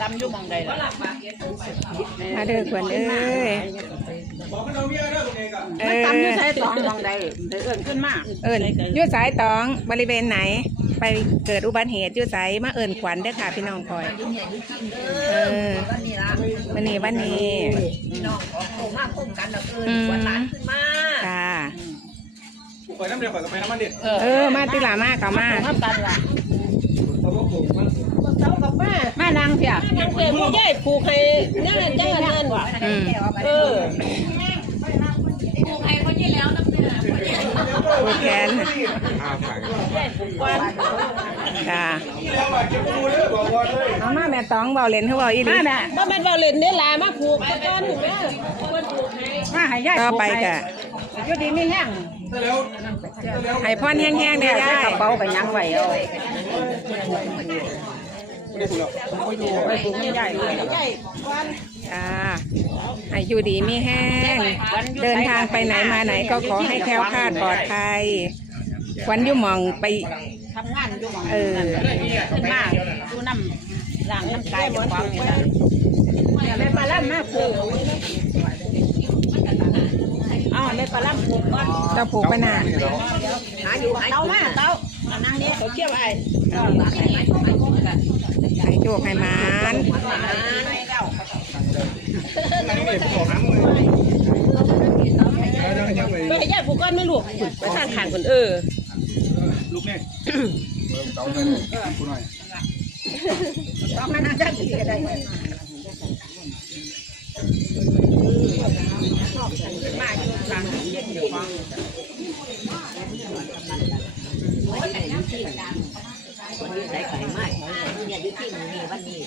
ตำอยู่หมองใดล่ะมาเด้อขวัญเอ้ยบอกมันเอาเมียเด้อตัวเองอะเอมันอตำอยู่ใส่ตองหมองใดได้เอิ้นขึ้นมาเอิญอยู่สายตองบริเวณไหน ไปเกิดอุบัติเหตุอยู่สายมาเอิญขวัญเด้อค่ะพี่น้องคอยเออวันนี้ละวันนี้วันนี้พี่น้องของโคมาพบกันแล้วเอิญอืมวันหลานขึ้นมาค่ะปล่อยน้ำเดียวปล่อยกับไปน้ำมันเด็ดเออเออมาติหลามาเขามา ทำกันล่ะ เขาบอกผมมัน เจ้ากับแม่มานางเพียยังเกิดผู้ใหญ่ผูกให้นั่นจ้าเงินว่ะอืมเออผูกแขนใหญ่ผูกกวนค่ะที่แล้วอะเก็บกูเด้อบอกว่าเลยเอามาแม่ตองเบาเล่นเขาเบาอีหลีมาแม่บ่แม่นว่าเล่นได้ลามาผูกไปก่อนถูกไหมเพิ่นผูกให้มาให้ยายต่อไปกะอยู่ดีมีแห้งถ้าแล้วถ้าแล้วให้พ่อนแห้งๆได้ได้กระเป๋าไปยังไว้เอา ให้ยายเลยอ่าให้ยูดีมีแห้ง เดินทางไปไหนมาไหนก็ขอให้แคล้วคลาดปลอดภัยขวัญอยุ่มองไปทำงานยู่มองเออขึ้นมาอยู่น้ำล้างน้ำกายจะฟังนี่ล่ะแม่ปลาล่ำมาปลูกอ้าแม่ปลาล่ำปลูกก่อนเจ้าผูกไปนาหาอยู่หาเต้ามาเต้า เขาเกี่ยวไอ้ให้โชคให้หมานไม่ได้ขอน้ำเลยแล้วยังไงไปให้ยายผูกก่อนไม่ลูกไปทางข้างคนเออลูกเนี่ยเต่าไปกูหน่อยต้องมานั่ งจังที่ก็ได้ใส่ไข่ไม้เนี่ยอยู่ที่มือนี่วันนี้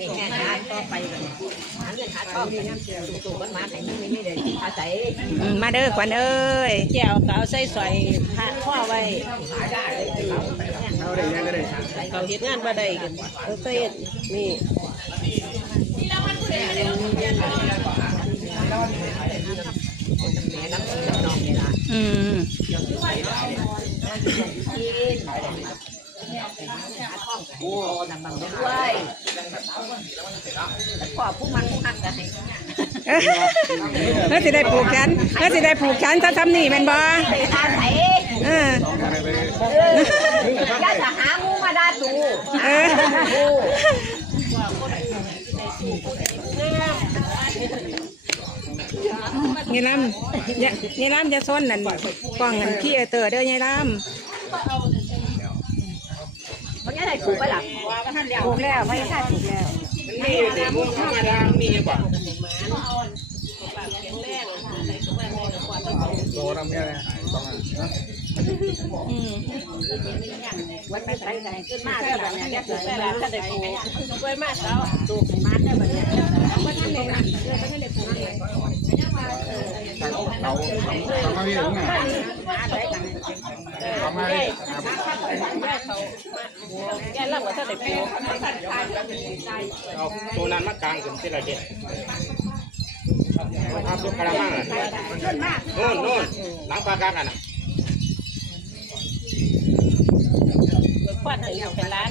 นี่แค่หาต่อไปหาเงินหาทองสูงๆมันมาไหนไม่ไม่ได้อาศัยมาเด้อขวัญเอ้ยแก้วก็เอาใส่สอยผ้าข้อไว้เอาได้ยังก็ได้เขาเฮ็ดงานบ่ได้กันเขาใส่นี่อืม โอ้ด้วยขอผู้มันหักกันให้เฮ้ยสิได้ผูกแขนเฮ้ยสิได้ผูกแขนถ้าทำนี่แม่นบ่อาศัยเอออย่าจะหางูมาด่าตูเออ นี่ลำอย่านี่ลำจะส้นนั่นกล้องเงินขี้เตอเด้อยายลมันยังไงถูกไปหลับำผูกแล้วไม่ใช่ผูกแล้วนี่เด็กมุ้งธรรมดามีกว่าโตทำไงต้องอะอืมวันไปใส่กันขึ้นมาแล้วแบบนี้จะปลูกได้แล้วก็ได้ปลูกกล้วยมาเต้าปลูกให้มันได้แบบนี้ เขาเขาเขา มาพี่ถึงไงมาได้กันเขามาดิแก่แล้วก็ถ้าได้ปูเอาตัวนั้นมากลางถึงที่ละเจ็ดเอาบลูกกระมังอะโน่นโน่นหลังปลากลางกันอะควันให้อยู่เป็นร้าน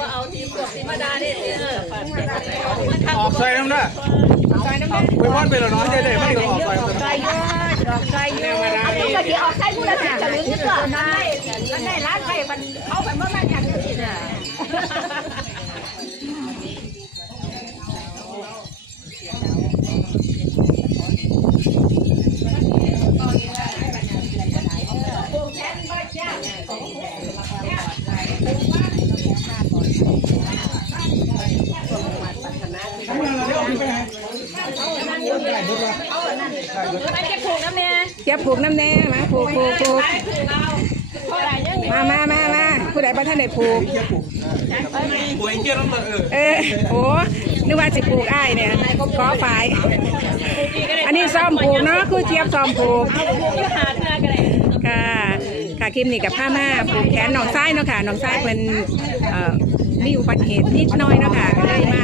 อกว่าเอาที่พวกที่มาดาเนี่ยเออออกซอยน้ำเด้อไปพอดไปแล้วเนาะเด็ดๆไม่ต้องออกซอยไก่เยอะดอกไก่เยอะอันนี้ก็ที่ออกไส้ผู้ละสิบจะลึงก็มันได้มันได้ร้านไทยมันเขาเป็นว่ามันอย่างนี้น่ะ เก็บผูกน้ำแน่มาผูกผูกผูกบ่ท่านได้ปลูกป่วยเกี้ยน้ำเออเออโอ้นึกว่าสิปลูกอ้ายเนี่ยขอฝ่ายอันนี้ซ่อมปลูกเนาะคือเจี๊ยบซ่อมปลูกค่ะค่ะคลิปนี้กับผ้ามาปลูกแขนหนองไส้เนาะค่ะหนองไส้เป็นเอ่อมีอุบัติเหตุนิดน้อยเนาะค่ะก็เลยมา